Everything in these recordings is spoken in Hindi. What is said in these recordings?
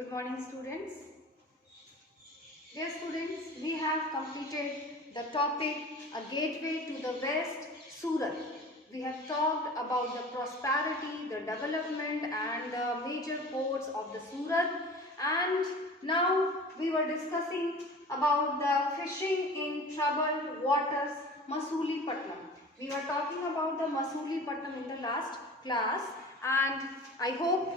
Good morning, students. Dear students, we have completed the topic A Gateway to the West, Surat. We have talked about the prosperity, the development and the major ports of the Surat, and now we were discussing about the fishing in troubled waters, Masulipattnam. We were talking about the Masulipattnam in the last class, and I hope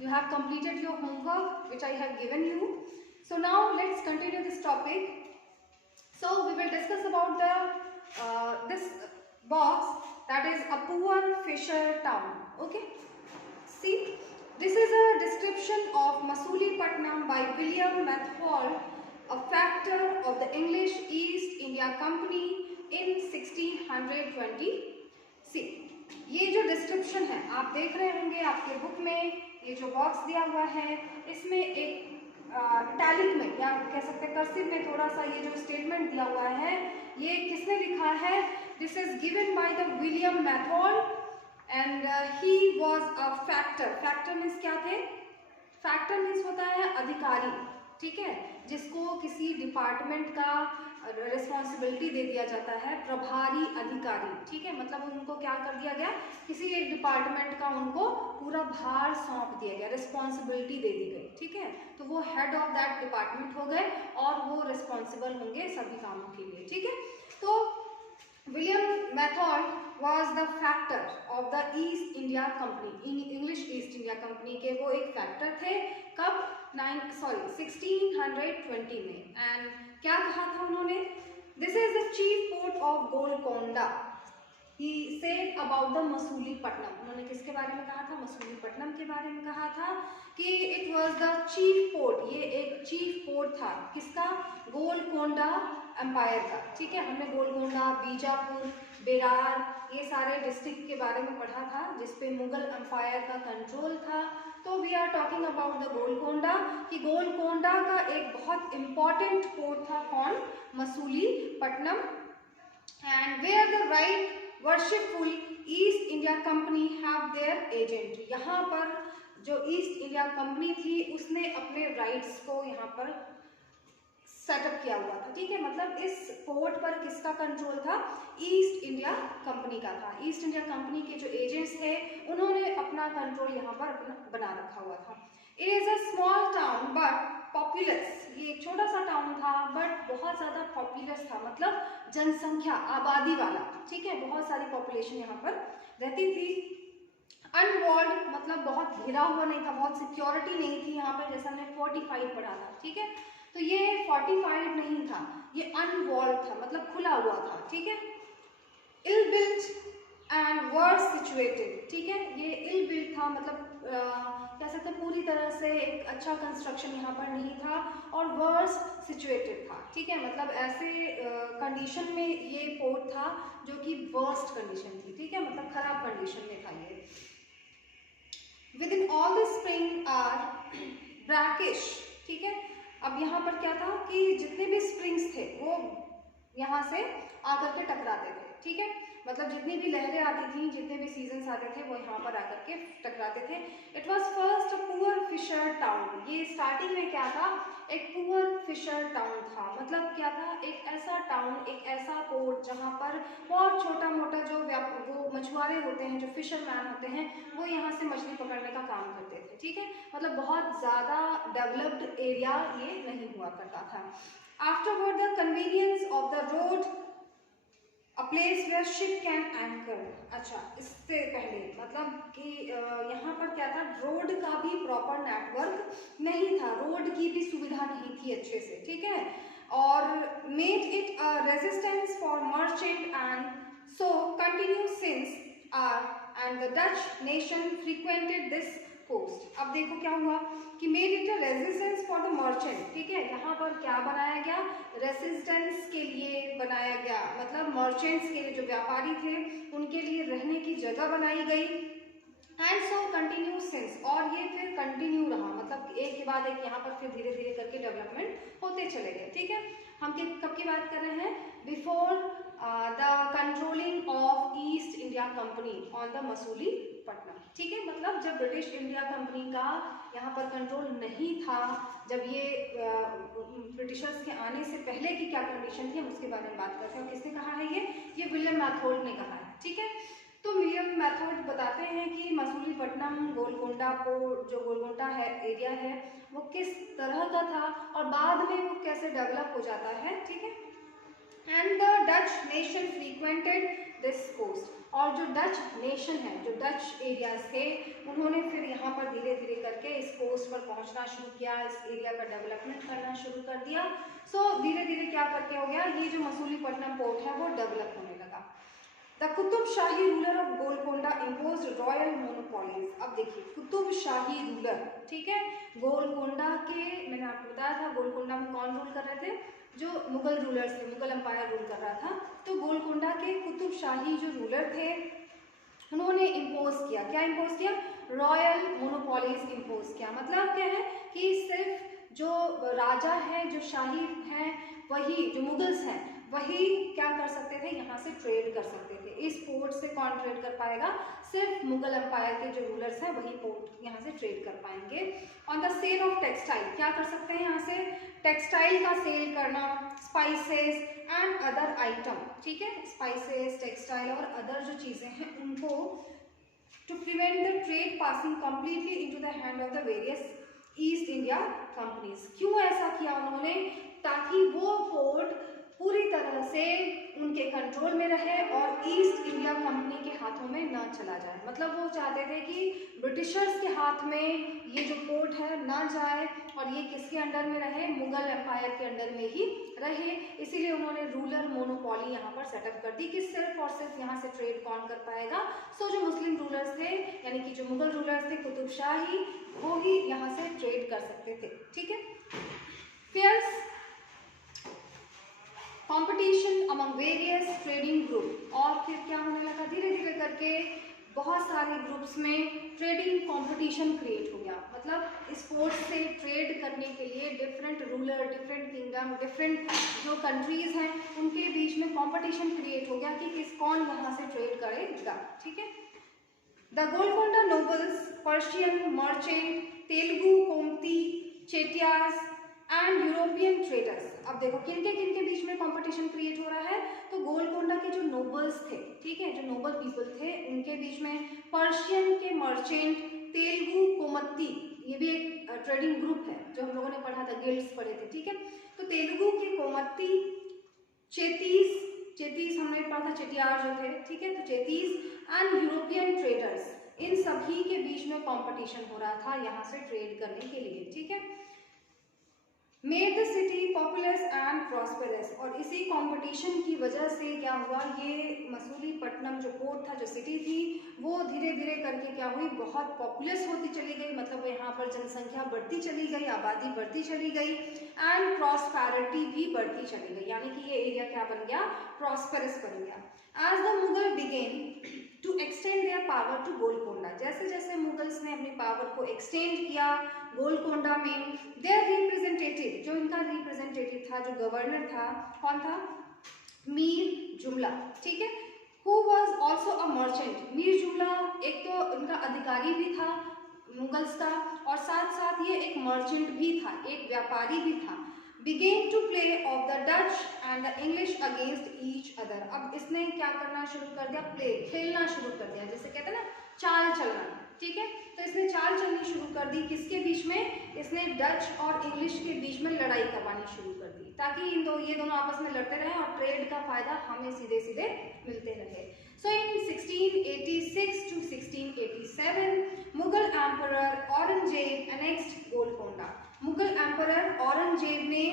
you have completed your homework which I have given you. So now let's continue this topic. So we will discuss about the this box, that is a poor fisher town. Okay. See, this is a description of Masulipattnam by William Mathall, a factor of the English East India Company in 1620. See, ये जो डिस्क्रिप्शन है आप देख रहे होंगे आपके बुक में, ये जो बॉक्स दिया हुआ है इसमें एक टैलिक में या कह सकते हैं कर्सिव में थोड़ा सा ये जो स्टेटमेंट दिया हुआ है, ये किसने लिखा है? This is given by the William Methwold and he was a factor. Factor means क्या थे? फैक्टर मीन्स होता है अधिकारी, ठीक है, जिसको किसी डिपार्टमेंट का रिस्पॉन्सिबिलिटी दे दिया जाता है, प्रभारी अधिकारी, ठीक है, मतलब उनको क्या कर दिया गया, किसी एक डिपार्टमेंट का उनको पूरा भार सौंप दिया गया, रिस्पॉन्सिबिलिटी दे दी गई, ठीक है, तो वो हेड ऑफ दैट डिपार्टमेंट हो गए और वो रिस्पॉन्सिबल होंगे सभी कामों के लिए, ठीक है. तो William मैथॉल was the factor of the East India Company, English East India Company के वो एक फैक्टर थे. कब? 1620 में. एंड क्या कहा था उन्होंने? This is the chief port of Golconda. He said about the Masulipatnam. उन्होंने किसके बारे में कहा था? मसूलीपट्टनम के बारे में कहा था कि it was the chief port. ये एक चीफ पोर्ट था किसका? गोलकोंडा एम्पायर का, ठीक है. हमने गोलकोंडा, बीजापुर, बेरार, ये सारे डिस्ट्रिक्ट के बारे में पढ़ा था जिसपे मुगल एम्पायर का कंट्रोल था. तो we are talking about the Golconda, कि गोलकोंडा का एक बहुत इंपॉर्टेंट पोर्ट था. कौन? Masulipatnam. And where the right worshipful East India company have their agent. यहाँ पर जो ईस्ट इंडिया कंपनी थी उसने अपने राइट्स को यहाँ पर सेटअप किया हुआ था, ठीक है. मतलब इस पोर्ट पर किसका कंट्रोल था? ईस्ट इंडिया कंपनी का था. ईस्ट इंडिया कंपनी के जो एजेंट्स थे उन्होंने अपना कंट्रोल यहाँ पर बना रखा हुआ था. It is a small town but populace. ये एक छोटा सा टाउन था बट बहुत ज़्यादा पॉपुलस था, मतलब जनसंख्या, आबादी वाला, ठीक है, बहुत सारी पॉपुलेशन यहाँ पर रहती थी. अनवॉल्ड मतलब बहुत घिरा हुआ नहीं था, बहुत सिक्योरिटी नहीं थी यहाँ पर, जैसा हमने 45 पढ़ा था, ठीक है. तो ये 45 नहीं था, ये अनवॉल्ड था, मतलब खुला हुआ था, ठीक है. इल बिल्ट एंड वर्स सिचुएटेड, ठीक है. ये इल बिल्ट था, मतलब कह सकते हैं पूरी तरह से एक अच्छा कंस्ट्रक्शन यहाँ पर नहीं था, और वर्स सिचुएटेड था, ठीक है, मतलब ऐसे कंडीशन में ये पोर्ट था जो कि वर्स्ट कंडीशन थी, ठीक है, मतलब खराब कंडीशन में था ये. Within all the spring are brackish, ठीक है. अब यहाँ पर क्या था कि जितने भी स्प्रिंग्स थे वो यहाँ से आकर के टकराते थे, ठीक है, मतलब जितनी भी लहरें आती थी, जितने भी सीजन्स आते थे वो यहाँ पर आकर के टकराते थे. It was first poor fisher town. ये स्टार्टिंग में क्या था? एक पुअर फिशर टाउन था. मतलब क्या था? एक ऐसा टाउन, एक ऐसा पोर्ट जहाँ पर बहुत छोटा मोटा जो मछुआरे होते हैं, जो फिशरमैन होते हैं, वो यहाँ से मछली पकड़ने का काम करते थे, ठीक है, मतलब बहुत ज़्यादा डेवलप्ड एरिया ये नहीं हुआ करता था. Afterward the convenience of the road, a place where ship can anchor. अच्छा, इससे पहले मतलब कि यहाँ पर क्या था? रोड का भी प्रॉपर नेटवर्क नहीं था, रोड की भी सुविधा नहीं थी अच्छे से, ठीक है, और made it a resistance for merchant and so continue since and the Dutch nation frequented this coast. अब देखो क्या हुआ कि made it a resistance for the merchant, ठीक है. यहाँ पर क्या बनाया गया? रेजिस्टेंस के लिए बनाया गया, मतलब मर्चेंट्स के लिए, जो व्यापारी थे उनके लिए रहने की जगह बनाई गई. एंड सो कंटिन्यू सिंस, और ये फिर कंटिन्यू रहा, मतलब एक के बाद एक यहाँ पर फिर धीरे धीरे करके डेवलपमेंट होते चले गए, ठीक है. हम कब की बात कर रहे हैं? Before the controlling of east India company on the Masulipatnam. ठीक है, मतलब जब ब्रिटिश इंडिया कंपनी का यहाँ पर कंट्रोल नहीं था, जब ये ब्रिटिशर्स के आने से पहले की क्या कंडीशन थी, हम उसके बारे में बात करते हैं। और किसने कहा है ये विलियम मैथोल्ड ने कहा है। ठीक है, तो विलियम मैथोल्ड बताते हैं कि मसूलीपट्टनम गोलकोंडा पोर्ट, जो गोलकोंडा है एरिया है, वो किस तरह का था और बाद में वो कैसे डेवलप हो जाता है। ठीक है, and the Dutch nation frequented this coast, और जो डच नेशन है, जो डच एरियाज थे, उन्होंने फिर यहाँ पर धीरे धीरे करके इस कोस्ट पर पहुँचना शुरू किया, इस एरिया का डेवलपमेंट करना शुरू कर दिया। सो धीरे धीरे क्या करके हो गया, ये जो मसूलीपट्टनम पोर्ट है वो डेवलप होने लगा। The Qutub shahi ruler of Golconda imposed royal monopolies. अब देखिए, कुतुब शाही रूलर, ठीक है, गोलकोंडा के, मैंने आपको बताया था गोलकोंडा में कौन रूल कर रहे थे, जो मुगल रूलर्स थे, मुगल एम्पायर रूल कर रहा था। तो गोलकोंडा के कुतुब शाही जो रूलर थे, उन्होंने इम्पोज किया, क्या इम्पोज किया, रॉयल मोनोपोलीज इम्पोज किया। मतलब क्या है कि सिर्फ जो राजा है, जो शाही है, वही जो मुगल्स हैं वही क्या कर सकते थे, यहाँ से ट्रेड कर सकते थे। इस पोर्ट से कौन ट्रेड कर पाएगा, सिर्फ मुगल एम्पायर के जो रूलर्स हैं वही पोर्ट यहाँ से ट्रेड कर पाएंगे। On the sale of textile, क्या कर सकते हैं यहाँ से, टेक्सटाइल का सेल करना, स्पाइसेस एंड अदर आइटम। ठीक है, स्पाइसेस, टेक्सटाइल और अदर जो चीज़ें हैं उनको, to prevent the trade passing completely into the hand of the various East India companies. क्यों ऐसा किया उन्होंने, ताकि वो पोर्ट पूरी तरह से उनके कंट्रोल में रहे और ईस्ट इंडिया कंपनी के हाथों में ना चला जाए। मतलब वो चाहते थे कि ब्रिटिशर्स के हाथ में ये जो पोर्ट है ना जाए और ये किसके अंडर में रहे, मुगल एम्पायर के अंडर में ही रहे। इसीलिए उन्होंने रूलर मोनोपोली यहाँ पर सेटअप कर दी कि सिर्फ और सिर्फ यहाँ से ट्रेड कौन कर पाएगा। सो जो मुस्लिम रूलर्स थे, यानी कि जो मुगल रूलर्स थे, कुतुब शाही, वो ही यहाँ से ट्रेड कर सकते थे। ठीक है, fierce competition among various trading group, और फिर क्या होने लगा, धीरे धीरे करके बहुत सारे ग्रुप्स में ट्रेडिंग कंपटीशन क्रिएट हो गया। मतलब इस पोर्ट से ट्रेड करने के लिए different ruler, different kingdom, different जो कंट्रीज हैं उनके बीच में कंपटीशन क्रिएट हो गया कि कौन यहाँ से ट्रेड करेगा। ठीक है, the Golconda nobles, Persian merchant, Telugu, Komati, Chettiars and European traders. अब देखो किन के बीच में कंपटीशन क्रिएट हो रहा है, तो गोलकोंडा के जो नोबल्स थे, ठीक है, जो नोबल पीपल थे, उनके बीच में पर्शियन के मर्चेंट, तेलुगु, कोमत्ती, ये भी एक ट्रेडिंग ग्रुप है जो हम लोगों ने पढ़ा था, गिल्ड्स पढ़े थे। ठीक है, तो तेलुगु के कोमत्ती, चेतीस हमने पढ़ा था, चेटियार जो थे, ठीक है, तो चेतीस एंड यूरोपियन ट्रेडर्स, इन सभी के बीच में कंपटीशन हो रहा था यहाँ से ट्रेड करने के लिए। ठीक है, made the city populace and prosperous, और इसी कंपटीशन की वजह से क्या हुआ, ये मसूलीपट्टनम जो पोर्ट था, जो सिटी थी, वो धीरे धीरे करके क्या हुई, बहुत पॉपुलस होती चली गई। मतलब यहाँ पर जनसंख्या बढ़ती चली गई, आबादी बढ़ती चली गई एंड प्रॉस्पेरिटी भी बढ़ती चली गई, यानी कि ये एरिया क्या बन गया, प्रॉस्पेरस बन गया। As the Mughal began to extend their power to Golconda, जैसे जैसे मुगल्स ने अपनी पावर को एक्सटेंड किया गोलकोंडा में, देयर रिप्रेजेंटेटिव, जो इनका रिप्रेजेंटेटिव था, जो गवर्नर था, कौन था, मीर जुमला। ठीक है, who was also a merchant. Mir जुमला एक तो इनका अधिकारी भी था मुगल्स का, और साथ साथ ये एक मर्चेंट भी था, एक व्यापारी भी था। began to play of the Dutch and the English against each other। अब इसने क्या करना शुरू कर दिया, प्ले, खेलना शुरू कर दिया, जैसे कहते हैं ना चाल चलना। ठीक है, तो इसने चाल चलनी शुरू कर दी, किसके बीच में, इसने डच और इंग्लिश के बीच में लड़ाई करवानी शुरू कर दी, ताकि ये दोनों आपस में लड़ते रहे और ट्रेड का फायदा हमें सीधे सीधे मिलते रहे। सो इन 1686 to 1687 Mughal emperor Aurangzeb annexed Golconda. Mughal emperor Aurangzeb ने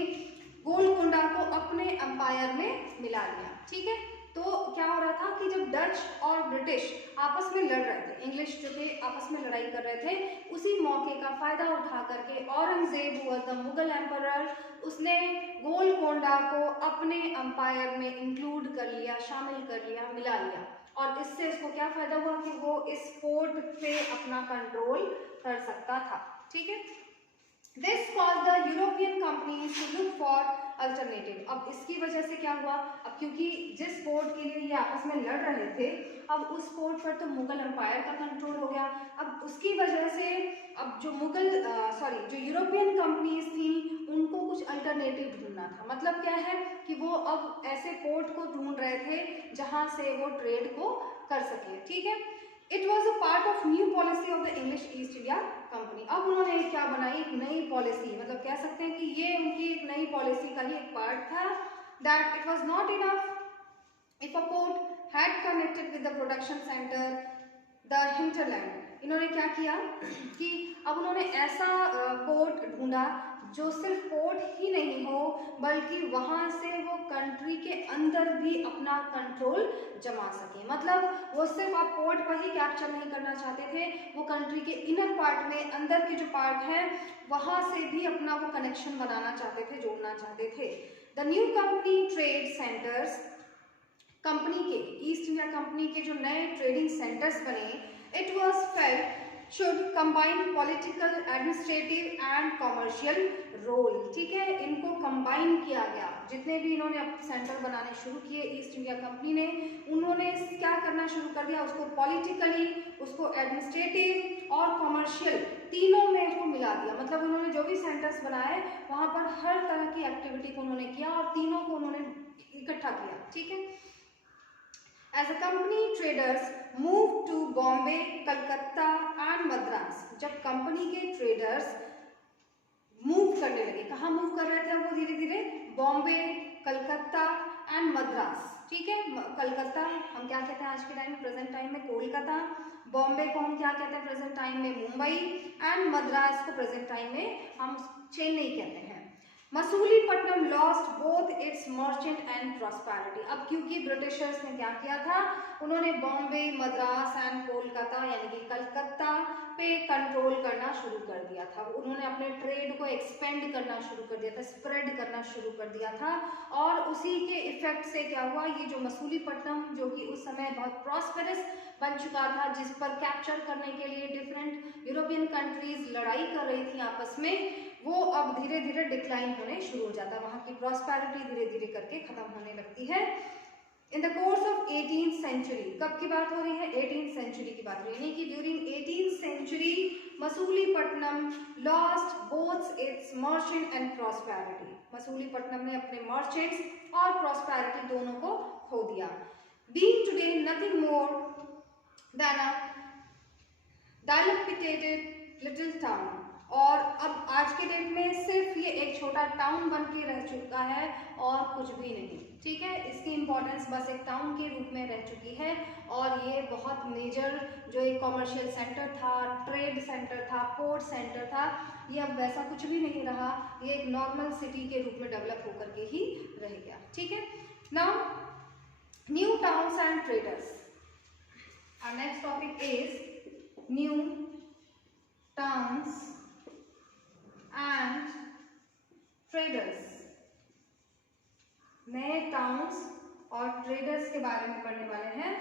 गोलकोंडा को अपने एम्पायर में मिला लिया। ठीक है, तो क्या हो रहा था कि जब डच और ब्रिटिश आपस में लड़ रहे थे, इंग्लिश जो थे आपस में लड़ाई कर रहे थे, उसी मौके का फायदा उठा करके औरंगजेब हुआ द मुगल एम्परर, उसने गोलकोंडा को अपने एम्पायर में इंक्लूड कर लिया, शामिल कर लिया, मिला लिया। और इससे उसको क्या फायदा हुआ कि वो इस पोर्ट पे अपना कंट्रोल कर सकता था। ठीक है, This caused the European companies to look for alternative. अब इसकी वजह से क्या हुआ, अब क्योंकि जिस पोर्ट के लिए ये आपस में लड़ रहे थे, अब उस पोर्ट पर तो मुगल एम्पायर का कंट्रोल हो गया। अब उसकी वजह से अब जो जो यूरोपियन कंपनीज थी उनको कुछ अल्टरनेटिव ढूंढना था। मतलब क्या है कि वो अब ऐसे पोर्ट को ढूंढ रहे थे जहां से वो ट्रेड को कर सके। ठीक है, it was a part of new policy of the English East India company. अब उन्होंने क्या बनाई, एक नई पॉलिसी, मतलब कह सकते हैं कि ये उनकी एक नई पॉलिसी का ही एक पार्ट था। That it was not enough if a port had connected with the production centre the hinterland. इन्होंने क्या किया कि अब उन्होंने ऐसा पोर्ट ढूंढा जो सिर्फ पोर्ट ही नहीं हो बल्कि वहां से वो कंट्री के अंदर भी अपना कंट्रोल जमा सके। मतलब वो सिर्फ आप पोर्ट पर ही कैप्चर नहीं करना चाहते थे, वो कंट्री के इनर पार्ट में, अंदर के जो पार्ट है वहां से भी अपना वो कनेक्शन बनाना चाहते थे, जोड़ना चाहते थे। The new company trade centres, company के, ईस्ट इंडिया कंपनी के जो नए ट्रेडिंग सेंटर्स बने, it was felt should combine political, administrative and commercial role। ठीक है, इनको कंबाइन किया गया। जितने भी इन्होंने सेंटर बनाने शुरू किए ईस्ट इंडिया कंपनी ने, उन्होंने क्या करना शुरू कर दिया, उसको पॉलिटिकली, उसको एडमिनिस्ट्रेटिव और कॉमर्शियल तीनों में इसको मिला दिया। मतलब उन्होंने जो भी सेंटर्स बनाए वहां पर हर तरह की एक्टिविटी को उन्होंने किया और तीनों को उन्होंने इकट्ठा किया। ठीक है, As a company, traders moved to Bombay, Calcutta and Madras। जब कंपनी के ट्रेडर्स मूव करने लगे, कहाँ मूव कर रहे थे वो धीरे धीरे, बॉम्बे, कलकत्ता एंड मद्रास। ठीक है, कलकत्ता हम क्या कहते हैं आज के टाइम में, प्रेजेंट टाइम में कोलकाता, बॉम्बे को हम क्या कहते हैं प्रेजेंट टाइम में, मुंबई, एंड मद्रास को प्रेजेंट टाइम में हम चेन्नई कहते हैं। Masulipatnam lost both its merchant and prosperity. अब क्योंकि ब्रिटिशर्स ने क्या किया था, उन्होंने बॉम्बे, मद्रास एंड कोलकाता यानी कि कलकत्ता पे कंट्रोल करना शुरू कर दिया था। उन्होंने अपने ट्रेड को एक्सपेंड करना शुरू कर दिया था, स्प्रेड करना शुरू कर दिया था, और उसी के इफेक्ट से क्या हुआ, ये जो मसूलीपट्टनम जो कि उस समय बहुत प्रॉस्पेरस बन चुका था, जिस पर कैप्चर करने के लिए डिफरेंट यूरोपियन कंट्रीज लड़ाई कर रही थी आपस में, वो अब धीरे धीरे डिक्लाइन होने शुरू हो जाता है, वहां की प्रॉस्पेरिटी धीरे धीरे करके खत्म होने लगती है। In the course of 18th century, कब की बात हो रही है, 18th सेंचुरी की बात हो रही है, यानी कि during 18th century Masulipatnam lost both its merchant and prosperity. Masulipatnam ने अपने मर्चेंट्स और प्रॉस्पेरिटी दोनों को खो दिया। Being today nothing more than a dilapidated little town, और अब आज के डेट में सिर्फ ये एक छोटा टाउन बन के रह चुका है और कुछ भी नहीं। ठीक है, इसकी इम्पोर्टेंस बस एक टाउन के रूप में रह चुकी है, और ये बहुत मेजर जो एक कॉमर्शियल सेंटर था, ट्रेड सेंटर था, पोर्ट सेंटर था, ये अब वैसा कुछ भी नहीं रहा, ये एक नॉर्मल सिटी के रूप में डेवलप होकर के ही रह गया। ठीक है, now new towns and traders. Our next topic is new towns and traders। नए टाउन्स और ट्रेडर्स के बारे में पढ़ने वाले हैं।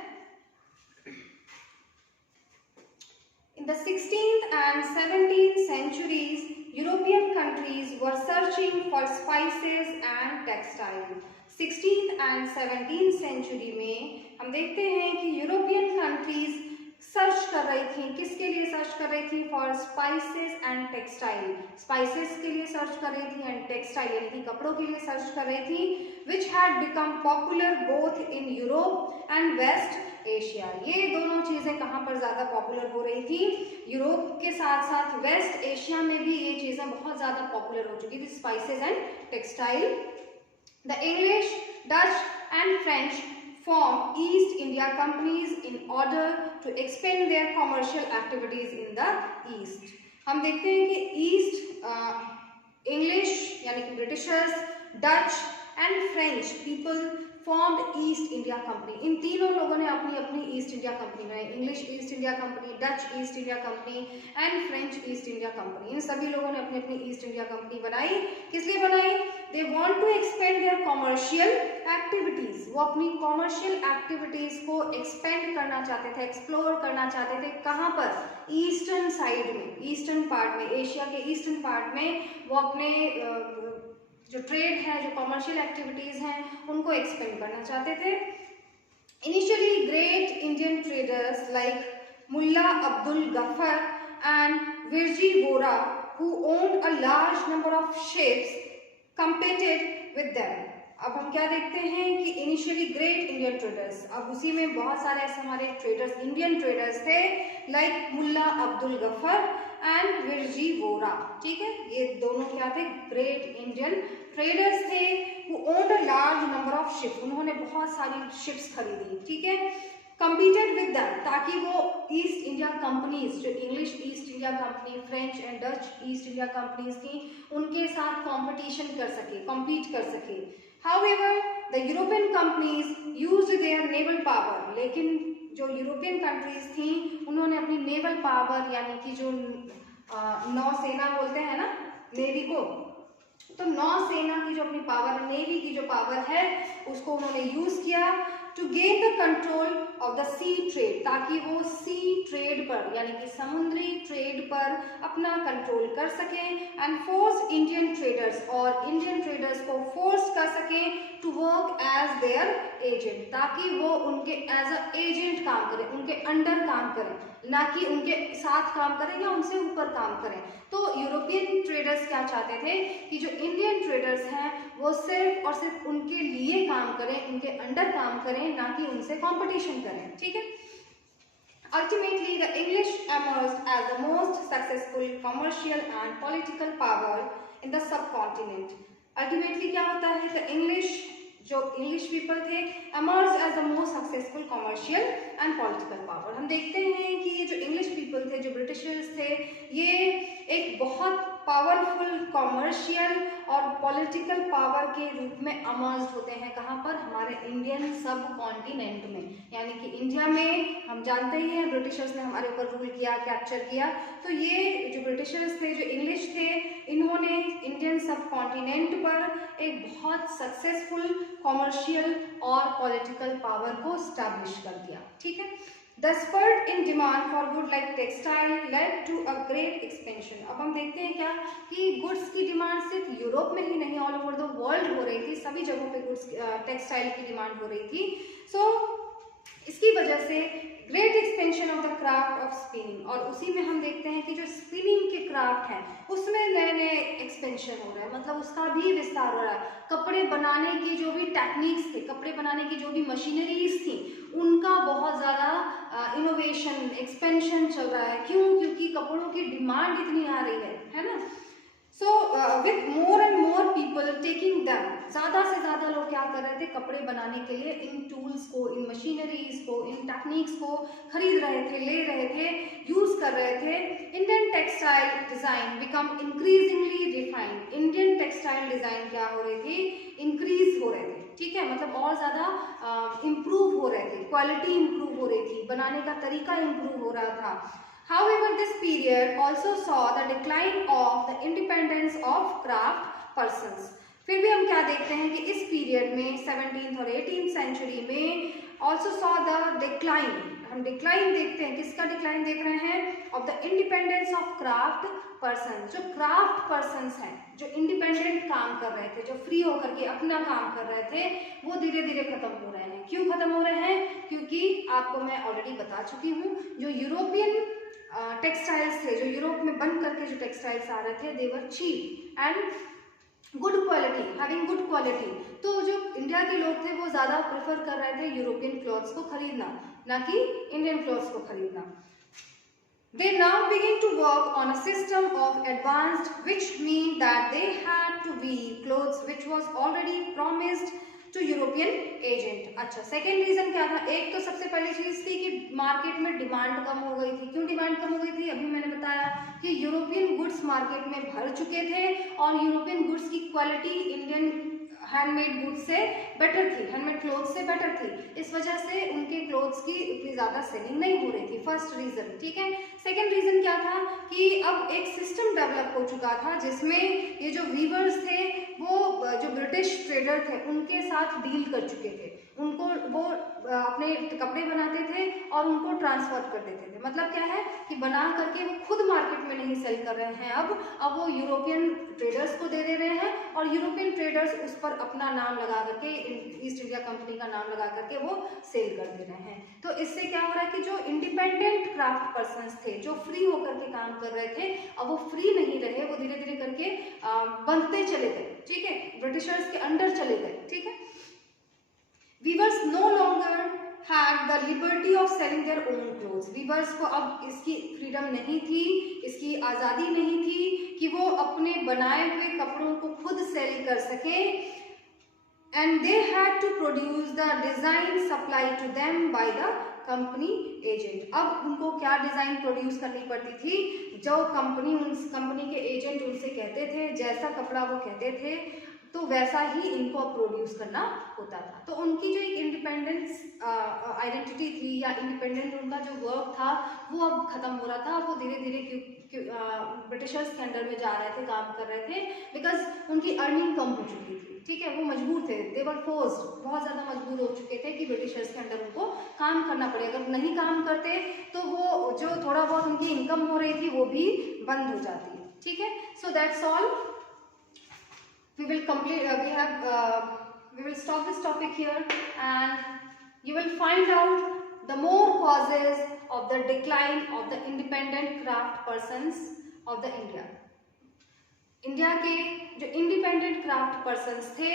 In the 16th and 17th centuries, European countries were searching for spices and textiles। 16th and 17th century में हम देखते हैं कि यूरोपियन कंट्रीज सर्च कर रही थी, किसके लिए सर्च कर रही थी, for spices and textile. Spices के लिए सर्च कर रही थी एंड टेक्सटाइल यानी कि कपड़ों के लिए सर्च कर रही थी, which had become popular both in Europe and West Asia. ये दोनों चीजें कहाँ पर ज्यादा पॉपुलर हो रही थी, यूरोप के साथ साथ वेस्ट एशिया में भी ये चीजें बहुत ज्यादा पॉपुलर हो चुकी थी, spices and textile. The English, Dutch and French formed East India companies in order to expand their commercial activities in the East। हम देखते हैं कि ईस्ट इंग्लिश यानी कि Britishers, Dutch and French people formed East India Company. इन तीनों लोगों ने अपनी अपनी ईस्ट इंडिया कंपनी बनाई, English East India company, Dutch East India company and French East India company. इन सभी लोगों ने अपनी अपनी ईस्ट इंडिया कंपनी बनाई। किस लिए बनाई? They want to expand their commercial activities. वो अपनी कॉमर्शियल एक्टिविटीज को एक्सपेंड करना चाहते थे, एक्सप्लोर करना चाहते थे। कहाँ पर? ईस्टर्न साइड में, ईस्टर्न पार्ट में, एशिया के ईस्टर्न पार्ट में वो अपने जो ट्रेड है, जो कॉमर्शियल एक्टिविटीज हैं, उनको एक्सपेंड करना चाहते थे। Initially great Indian traders like Mulla Abdul Gafar and Virji Vora who owned a large number of ships competed with them। अब हम क्या देखते हैं कि इनिशियली ग्रेट इंडियन ट्रेडर्स, अब उसी में बहुत सारे ऐसे हमारे ट्रेडर्स, इंडियन ट्रेडर्स थे, लाइक मुल्ला अब्दुल गफर एंड विरजी वोरा। ठीक है, ये दोनों क्या थे? ग्रेट इंडियन ट्रेडर्स थे। who owned a large number of ships, उन्होंने बहुत सारी शिप्स खरीदी। ठीक है, competed with them, ताकि वो ईस्ट इंडिया कंपनीज, जो English East India company, French and Dutch East India companies थी, उनके साथ कंपटीशन कर सके, compete कर सके। However, the European companies used their naval power, लेकिन जो यूरोपियन कंट्रीज थी उन्होंने अपनी नेवल पावर, यानी कि जो नौसेना बोलते हैं ना, नेवी को, तो नौसेना की जो अपनी पावर, नेवी की जो पावर है, उसको उन्होंने यूज किया to gain the control of the sea trade, ताकि वो सी ट्रेड पर, यानी कि समुद्री ट्रेड पर अपना कंट्रोल कर सकें। एंड फोर्स इंडियन ट्रेडर्स, और इंडियन ट्रेडर्स को फोर्स कर सकें to work as their agent, ताकि वो उनके एज अ एजेंट काम करें, उनके अंडर काम करें, ना कि उनके साथ काम करें या उनसे ऊपर काम करें। तो यूरोपियन ट्रेडर्स क्या चाहते थे कि जो इंडियन ट्रेडर्स हैं वो सिर्फ और सिर्फ उनके लिए काम करें, उनके अंडर काम करें, ना कि उनसे कंपटीशन करें। ठीक है, Ultimately, the English emerged as the most successful commercial and political power in the subcontinent. Ultimately क्या होता है? The English, जो इंग्लिश पीपल थे, emerged as the most successful commercial and political power। हम देखते हैं कि ये जो इंग्लिश पीपल थे, जो ब्रिटिशर्स थे, ये एक बहुत पावरफुल कॉमर्शियल और पॉलिटिकल पावर के रूप में अमर्ज होते हैं। कहाँ पर? हमारे इंडियन सब कॉन्टिनेंट में, यानी कि इंडिया में। हम जानते ही हैं ब्रिटिशर्स ने हमारे ऊपर रूल किया, कैप्चर किया। तो ये जो ब्रिटिशर्स थे, जो इंग्लिश थे, इन्होंने इंडियन सब कॉन्टिनेंट पर एक बहुत सक्सेसफुल कॉमर्शियल और पॉलिटिकल पावर को स्टैब्लिश कर दिया। ठीक है, The spurt in demand for good like textile led to a great expansion। अब हम देखते हैं क्या कि गुड्स की डिमांड सिर्फ यूरोप में ही नहीं, ऑल ओवर द वर्ल्ड हो रही थी, सभी जगहों पे गुड्स टेक्सटाइल की डिमांड हो रही थी। सो इसकी वजह से great expansion of the craft of spinning, और उसी में हम देखते हैं कि जो स्पिनिंग के क्राफ्ट है उसमें नए नए एक्सपेंशन हो रहा है, मतलब उसका भी विस्तार हो रहा है। कपड़े बनाने की जो भी टेक्निक्स थे, कपड़े बनाने की जो भी मशीनरीज थी, उनका बहुत ज़्यादा इनोवेशन, एक्सपेंशन चल रहा है। क्यों? क्योंकि कपड़ों की डिमांड इतनी आ रही है ना। So with more and more people taking them, ज़्यादा से ज़्यादा लोग क्या कर रहे थे? कपड़े बनाने के लिए इन टूल्स को, इन मशीनरीज को, इन टेक्निक्स को खरीद रहे थे, ले रहे थे, यूज़ कर रहे थे। Indian textile design become increasingly refined. Indian textile design क्या हो रही थी? इंक्रीज हो रहे थे। ठीक है, मतलब और ज़्यादा इम्प्रूव हो रहे थे, क्वालिटी इम्प्रूव हो रही थी, बनाने का तरीका इम्प्रूव हो रहा था। However, this period also saw the decline of the independence of craft persons। फिर भी हम क्या देखते हैं कि इस पीरियड में 17th और 18th सेंचुरी में also saw the decline, हम डिक्लाइन देखते हैं। किसका डिक्लाइन देख रहे हैं? Of the independence of craft person. जो क्राफ्ट पर्सन्स हैं, जो इंडिपेंडेंट काम कर रहे थे, जो फ्री होकर के अपना काम कर रहे थे, वो धीरे धीरे खत्म हो रहे हैं। क्यों खत्म हो रहे हैं? क्योंकि आपको मैं ऑलरेडी बता चुकी हूँ, जो यूरोपियन टेक्सटाइल्स थे, जो यूरोप में बन करके जो टेक्सटाइल्स आ रहे थे, they were cheap and good quality, having good quality. तो जो इंडिया के लोग थे वो ज़्यादा प्रेफर कर रहे थे यूरोपियन क्लॉथ्स को खरीदना, ना कि इंडियन क्लॉथ्स को खरीदना। They now begin to work on a system of advanced, which mean that they had to weave clothes which was already promised to European agent। अच्छा, सेकेंड रीजन क्या था? एक तो सबसे पहली चीज थी कि मार्केट में डिमांड कम हो गई थी। क्यों डिमांड कम हो गई थी? अभी मैंने बताया कि यूरोपियन गुड्स मार्केट में भर चुके थे और यूरोपियन गुड्स की क्वालिटी इंडियन हैंडमेड गुड्स से बेटर थी, हैंडमेड क्लोथ्स से बेटर थी, इस वजह से उनके क्लोथ्स की उतनी ज़्यादा सेलिंग नहीं हो रही थी। फर्स्ट रीज़न, ठीक है। सेकेंड रीज़न क्या था कि अब एक सिस्टम डेवलप हो चुका था जिसमें ये जो वीवर्स थे वो जो ब्रिटिश ट्रेडर थे उनके साथ डील कर चुके थे, उनको वो अपने कपड़े बनाते थे और उनको ट्रांसफर कर देते थे। मतलब क्या है कि बना करके वो खुद मार्केट में नहीं सेल कर रहे हैं, अब वो यूरोपियन ट्रेडर्स को दे रहे हैं और यूरोपियन ट्रेडर्स उस पर अपना नाम लगा करके, ईस्ट इंडिया कंपनी का नाम लगा करके वो सेल कर दे रहे हैं। तो इससे क्या हो रहा है कि जो इंडिपेंडेंट क्राफ्ट पर्सन्स थे, जो फ्री होकर के काम कर रहे थे, अब वो फ्री नहीं रहे, वो धीरे धीरे करके बनते चले गए, ठीक है, ब्रिटिशर्स के अंडर चले गए, ठीक है। Weavers no longer had the liberty of selling their own clothes. Weavers को अब इसकी फ्रीडम नहीं थी, इसकी आज़ादी नहीं थी कि वो अपने बनाए हुए कपड़ों को खुद सेल कर सके, and they had to produce the design supplied to them by the company agent. अब उनको क्या डिजाइन प्रोड्यूस करनी पड़ती थी, जो कंपनी, उस कंपनी के एजेंट उनसे कहते थे, जैसा कपड़ा वो कहते थे तो वैसा ही इनको प्रोड्यूस करना होता था। तो उनकी जो एक इंडिपेंडेंस आइडेंटिटी थी या इंडिपेंडेंट उनका जो वर्क था वो अब खत्म हो रहा था। वो धीरे धीरे ब्रिटिशर्स के अंडर में जा रहे थे, काम कर रहे थे, बिकॉज उनकी अर्निंग कम हो चुकी थी, ठीक है। वो मजबूर थे, दे वर फोर्स्ड, बहुत ज़्यादा मजबूर हो चुके थे कि ब्रिटिशर्स के अंडर उनको काम करना पड़े। अगर नहीं काम करते तो वो जो थोड़ा बहुत उनकी इनकम हो रही थी वो भी बंद हो जाती है, ठीक है। So that's all, we will complete we will stop this topic here, and you will find out the more causes of the decline of the independent craft persons of the India के जो इंडिपेंडेंट क्राफ्ट पर्सन्स थे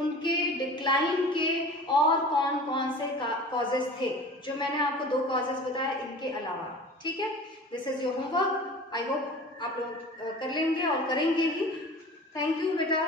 उनके डिक्लाइन के और कौन कौन से कॉजेज थे, जो मैंने आपको 2 कॉजेज बताया इनके अलावा, ठीक है। This is your homework, I hope आप लोग कर लेंगे और करेंगे ही। थैंक यू बेटा।